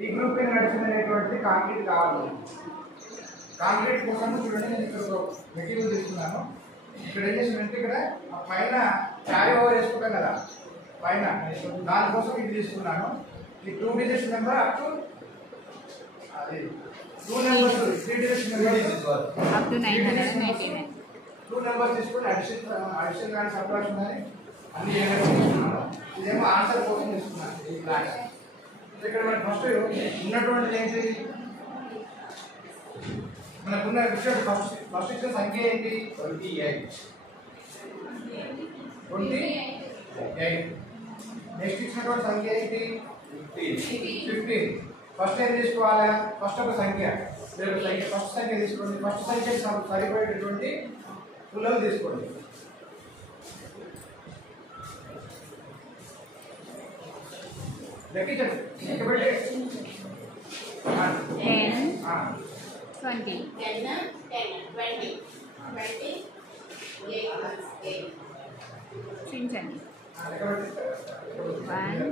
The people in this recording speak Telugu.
ఈ గ్రూప్ మీద నడిచిందనేటువంటిది కాంక్రీట్ కావాలి. కాంక్రీట్ కోసం చూడండి నేను ఇక్కడ ఒక మెటీరియల్ తీసుకున్నాను. ఇక్కడ ఏం చేసిందంటే ఇక్కడ పైన క్యారీ ఓవర్ వేసుకుంటాం కదా పైన, దానికోసం ఇది తీసుకున్నాను. ఈ 2 డిజిట్స్ నెంబర్ అప్ టు అది 2 numbers 3 digits number up to 999. 2 numbers తీసుకుని అడిషన్ కానీ సబ్ట్రాక్షన్ కానీ అన్ని తీసుకున్నాను. ఇదేమో ఆన్సర్ కోసం తీసుకున్నాను ఈ క్లాస్. ఇక్కడ మనకి ఫస్ట్ ఉన్నటువంటిది ఏంటి, మనకున్న విషయం ఫస్ట్ ఇచ్చిన సంఖ్య ఏంటి 28. నెక్స్ట్ ఇచ్చినటువంటి సంఖ్య ఏంటి 15. ఫస్ట్ ఏం తీసుకోవాలి, ఫస్ట్ ఒక సంఖ్య ఫస్ట్ సంఖ్య తీసుకోండి. ఫస్ట్ సంఖ్య సరిపోయేటటువంటి పుల్లలు తీసుకోండి. లెక్కించండి. 10, 20. 20. చించండి. 1